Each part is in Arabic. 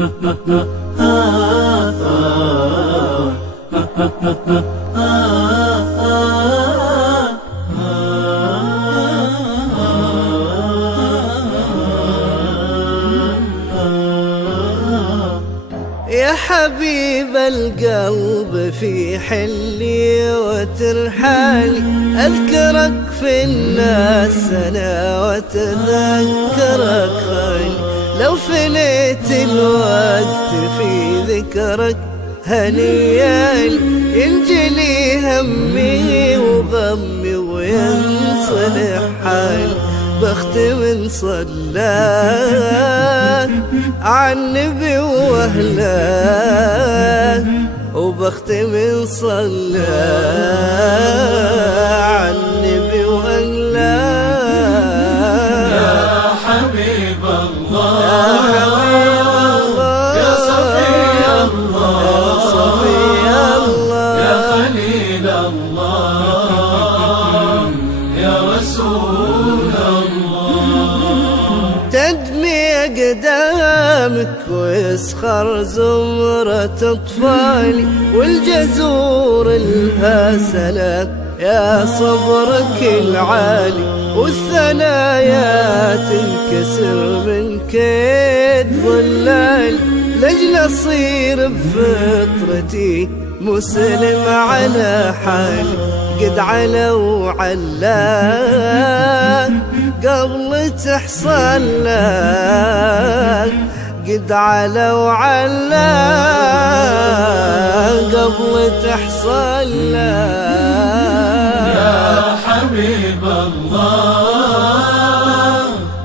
يا حبيب القلب في حلي وترحالي، أذكرك في الناس أنا وتذكرك خالي. لو فنيت الوقت في ذكرك هنيالي، ينجلي همي وغمي وينصلح حالي. بختم صلاة عالنبي واهله، وبختم صلاة عالنبي واهله. يا حبيب الله يا صفي الله يا صفي الله يا خليل الله يا رسول الله. تدمي أقدامك ويسخر زمرة أطفالي، والجزور لها سلام يا صبرك العالي. والثنايا تنكسر من كيد ظلالي، لجل أصير بفطرتي مسلم على حالي. قد علوا علاك قبل تحصل لك، قد علوا علاك قبل تحصل لك. يا حبيب الله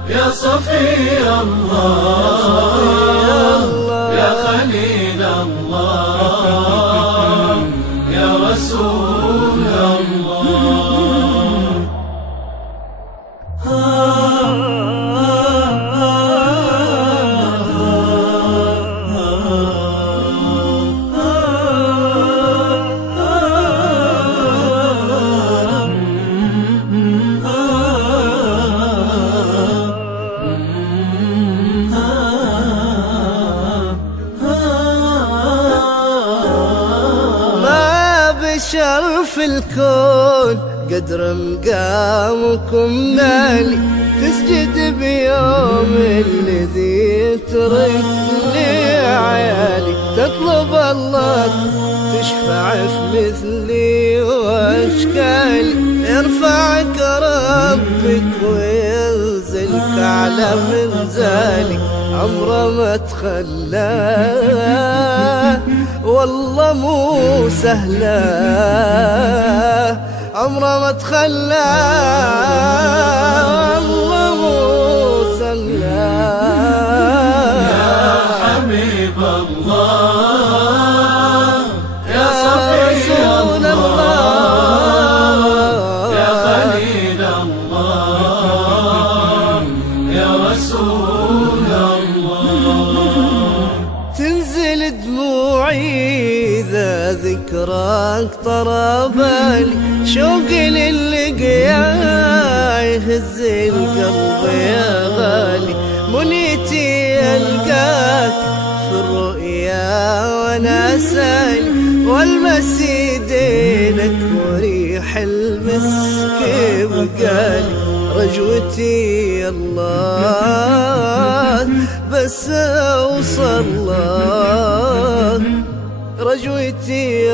يا صفي الله يا خليل الله يا رسول الله. شرف الكون قدر مقامكم نالي، تسجد بيوم الذي يتركني عيالي. تطلب الله تشفع في مثلي واشكالي، يرفعك ربك وينزلك على منزالي. عمره ما تخلاه والله مو سهلة، عمره ما تخلاه والله مو سهلة. يا حبيب الله يا صفي الله يا خليل الله يا رسول الله. تنزل دموعي إذا ذكراك طرى بالي، شوقي للقيا يهز القلب يا غالي. منيتي ألقاك في الرؤيا وانا سالي، والمس يدينك وريح المسك بقالي. رجوتي الله بس اوصل الله، رجوتي